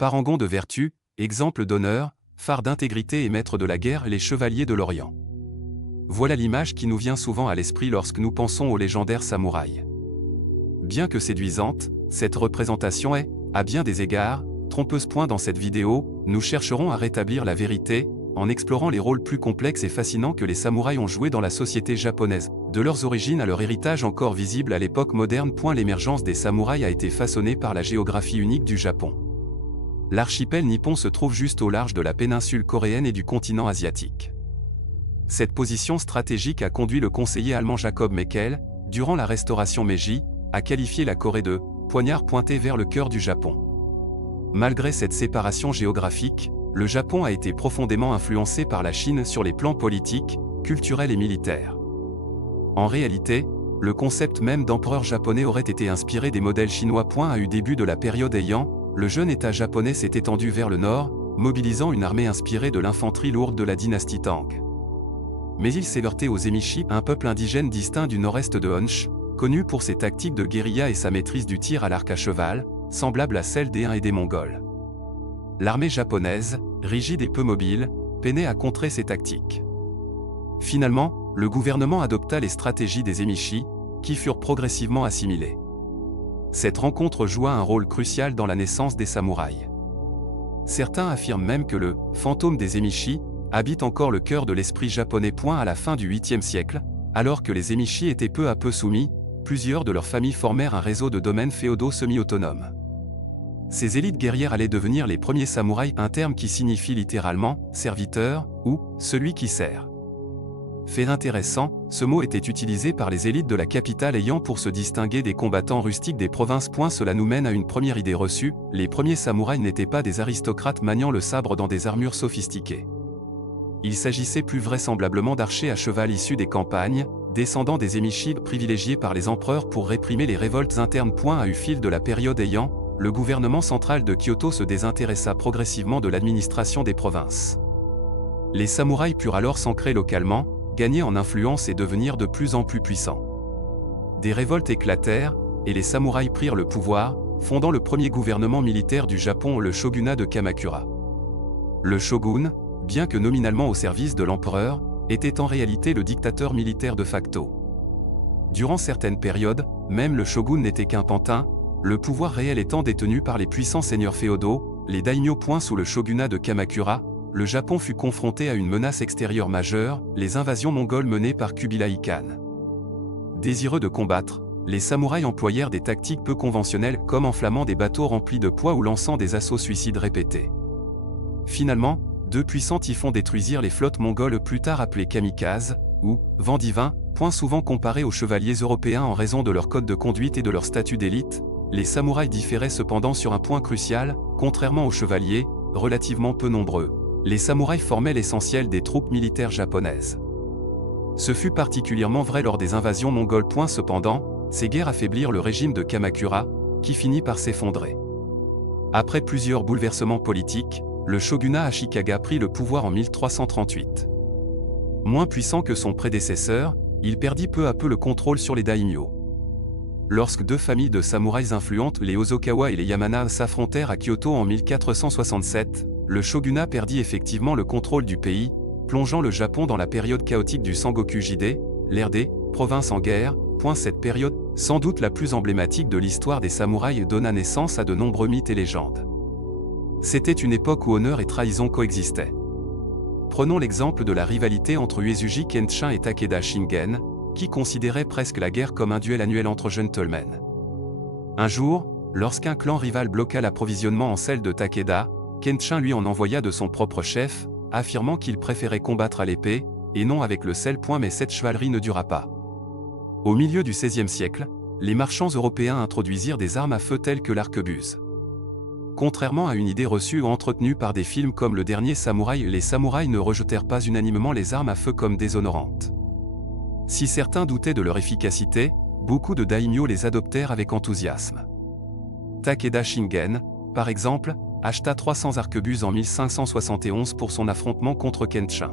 Parangon de vertu, exemple d'honneur, phare d'intégrité et maître de la guerre, les chevaliers de l'Orient. Voilà l'image qui nous vient souvent à l'esprit lorsque nous pensons aux légendaires samouraïs. Bien que séduisante, cette représentation est, à bien des égards, trompeuse. Dans cette vidéo, nous chercherons à rétablir la vérité, en explorant les rôles plus complexes et fascinants que les samouraïs ont joués dans la société japonaise, de leurs origines à leur héritage encore visible à l'époque moderne. L'émergence des samouraïs a été façonnée par la géographie unique du Japon. L'archipel nippon se trouve juste au large de la péninsule coréenne et du continent asiatique. Cette position stratégique a conduit le conseiller allemand Jacob Meckel, durant la restauration Meiji, à qualifier la Corée de « poignard pointé vers le cœur du Japon ». Malgré cette séparation géographique, le Japon a été profondément influencé par la Chine sur les plans politiques, culturels et militaires. En réalité, le concept même d'empereur japonais aurait été inspiré des modèles chinois. À eu début de la période Heian, le jeune État japonais s'est étendu vers le nord, mobilisant une armée inspirée de l'infanterie lourde de la dynastie Tang. Mais il s'est heurté aux Emishi, un peuple indigène distinct du nord-est de Honsh, connu pour ses tactiques de guérilla et sa maîtrise du tir à l'arc à cheval, semblable à celle des Huns et des Mongols. L'armée japonaise, rigide et peu mobile, peinait à contrer ces tactiques. Finalement, le gouvernement adopta les stratégies des Emishi, qui furent progressivement assimilées. Cette rencontre joua un rôle crucial dans la naissance des samouraïs. Certains affirment même que le « fantôme des Emishi » habite encore le cœur de l'esprit japonais. À la fin du 8e siècle, alors que les Emishi étaient peu à peu soumis, plusieurs de leurs familles formèrent un réseau de domaines féodaux semi-autonomes. Ces élites guerrières allaient devenir les premiers samouraïs, un terme qui signifie littéralement « serviteur » ou « celui qui sert ». Fait intéressant, ce mot était utilisé par les élites de la capitale Heian pour se distinguer des combattants rustiques des provinces. Cela nous mène à une première idée reçue, les premiers samouraïs n'étaient pas des aristocrates maniant le sabre dans des armures sophistiquées. Il s'agissait plus vraisemblablement d'archers à cheval issus des campagnes, descendants des Emishi privilégiés par les empereurs pour réprimer les révoltes internes. À eu fil de la période Heian, le gouvernement central de Kyoto se désintéressa progressivement de l'administration des provinces. Les samouraïs purent alors s'ancrer localement, gagner en influence et devenir de plus en plus puissants. Des révoltes éclatèrent, et les samouraïs prirent le pouvoir, fondant le premier gouvernement militaire du Japon, le shogunat de Kamakura. Le shogun, bien que nominalement au service de l'empereur, était en réalité le dictateur militaire de facto. Durant certaines périodes, même le shogun n'était qu'un pantin, le pouvoir réel étant détenu par les puissants seigneurs féodaux, les daimyo. Sous le shogunat de Kamakura, le Japon fut confronté à une menace extérieure majeure, les invasions mongoles menées par Kubilai Khan. Désireux de combattre, les samouraïs employèrent des tactiques peu conventionnelles comme enflammant des bateaux remplis de poids ou lançant des assauts suicides répétés. Finalement, deux puissants typhons détruisirent les flottes mongoles, plus tard appelées kamikazes, ou vent divin. Souvent comparés aux chevaliers européens en raison de leur code de conduite et de leur statut d'élite, les samouraïs différaient cependant sur un point crucial, contrairement aux chevaliers, relativement peu nombreux. Les samouraïs formaient l'essentiel des troupes militaires japonaises. Ce fut particulièrement vrai lors des invasions mongoles. Cependant, ces guerres affaiblirent le régime de Kamakura, qui finit par s'effondrer. Après plusieurs bouleversements politiques, le shogunat Ashikaga prit le pouvoir en 1338. Moins puissant que son prédécesseur, il perdit peu à peu le contrôle sur les daimyo. Lorsque deux familles de samouraïs influentes, les Hosokawa et les Yamana, s'affrontèrent à Kyoto en 1467, le shogunat perdit effectivement le contrôle du pays, plongeant le Japon dans la période chaotique du Sengoku Jidai, l'ère des provinces en guerre. Cette période, sans doute la plus emblématique de l'histoire des samouraïs, donna naissance à de nombreux mythes et légendes. C'était une époque où honneur et trahison coexistaient. Prenons l'exemple de la rivalité entre Uesugi Kenshin et Takeda Shingen, qui considérait presque la guerre comme un duel annuel entre gentlemen. Un jour, lorsqu'un clan rival bloqua l'approvisionnement en sel de Takeda, Kenshin lui en envoya de son propre chef, affirmant qu'il préférait combattre à l'épée, et non avec le sel. Mais cette chevalerie ne dura pas. Au milieu du XVIe siècle, les marchands européens introduisirent des armes à feu telles que l'arquebuse. Contrairement à une idée reçue ou entretenue par des films comme Le Dernier Samouraï, les samouraïs ne rejetèrent pas unanimement les armes à feu comme déshonorantes. Si certains doutaient de leur efficacité, beaucoup de daimyo les adoptèrent avec enthousiasme. Takeda Shingen, par exemple, acheta 300 arquebuses en 1571 pour son affrontement contre Kenshin.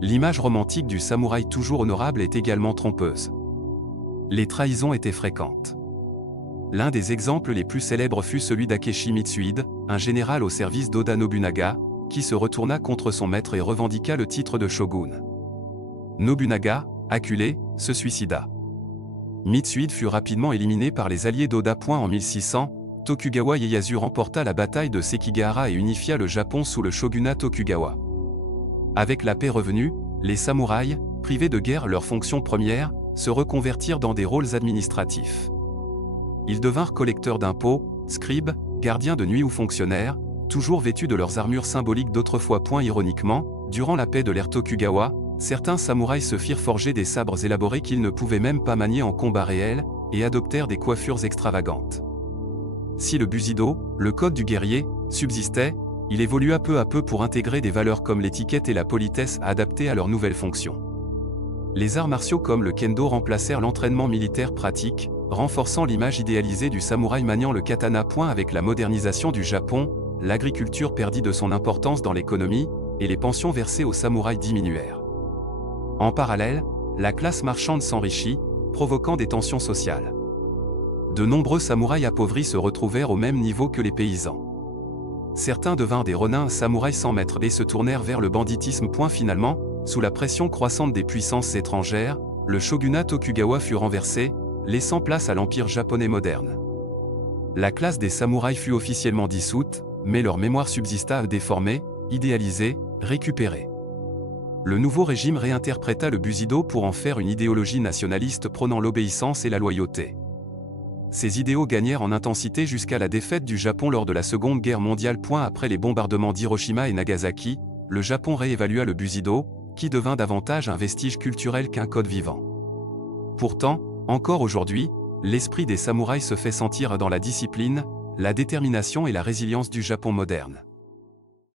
L'image romantique du samouraï toujours honorable est également trompeuse. Les trahisons étaient fréquentes. L'un des exemples les plus célèbres fut celui d'Akechi Mitsuhide, un général au service d'Oda Nobunaga, qui se retourna contre son maître et revendiqua le titre de shogun. Nobunaga, acculé, se suicida. Mitsuhide fut rapidement éliminé par les alliés d'Oda. En 1600, Tokugawa Ieyasu remporta la bataille de Sekigahara et unifia le Japon sous le shogunat Tokugawa. Avec la paix revenue, les samouraïs, privés de guerre leur fonction première, se reconvertirent dans des rôles administratifs. Ils devinrent collecteurs d'impôts, scribes, gardiens de nuit ou fonctionnaires, toujours vêtus de leurs armures symboliques d'autrefois. Ironiquement, durant la paix de l'ère Tokugawa, certains samouraïs se firent forger des sabres élaborés qu'ils ne pouvaient même pas manier en combat réel, et adoptèrent des coiffures extravagantes. Si le Bushido, le code du guerrier, subsistait, il évolua peu à peu pour intégrer des valeurs comme l'étiquette et la politesse adaptées à leurs nouvelles fonctions. Les arts martiaux comme le kendo remplacèrent l'entraînement militaire pratique, renforçant l'image idéalisée du samouraï maniant le katana. Avec la modernisation du Japon, l'agriculture perdit de son importance dans l'économie, et les pensions versées aux samouraïs diminuèrent. En parallèle, la classe marchande s'enrichit, provoquant des tensions sociales. De nombreux samouraïs appauvris se retrouvèrent au même niveau que les paysans. Certains devinrent des renins samouraïs sans maître et se tournèrent vers le banditisme. Finalement, sous la pression croissante des puissances étrangères, le shogunat Tokugawa fut renversé, laissant place à l'empire japonais moderne. La classe des samouraïs fut officiellement dissoute, mais leur mémoire subsista déformée, idéalisée, récupérée. Le nouveau régime réinterpréta le Bushido pour en faire une idéologie nationaliste prônant l'obéissance et la loyauté. Ces idéaux gagnèrent en intensité jusqu'à la défaite du Japon lors de la Seconde Guerre mondiale. Après les bombardements d'Hiroshima et Nagasaki, le Japon réévalua le Bushido, qui devint davantage un vestige culturel qu'un code vivant. Pourtant, encore aujourd'hui, l'esprit des samouraïs se fait sentir dans la discipline, la détermination et la résilience du Japon moderne.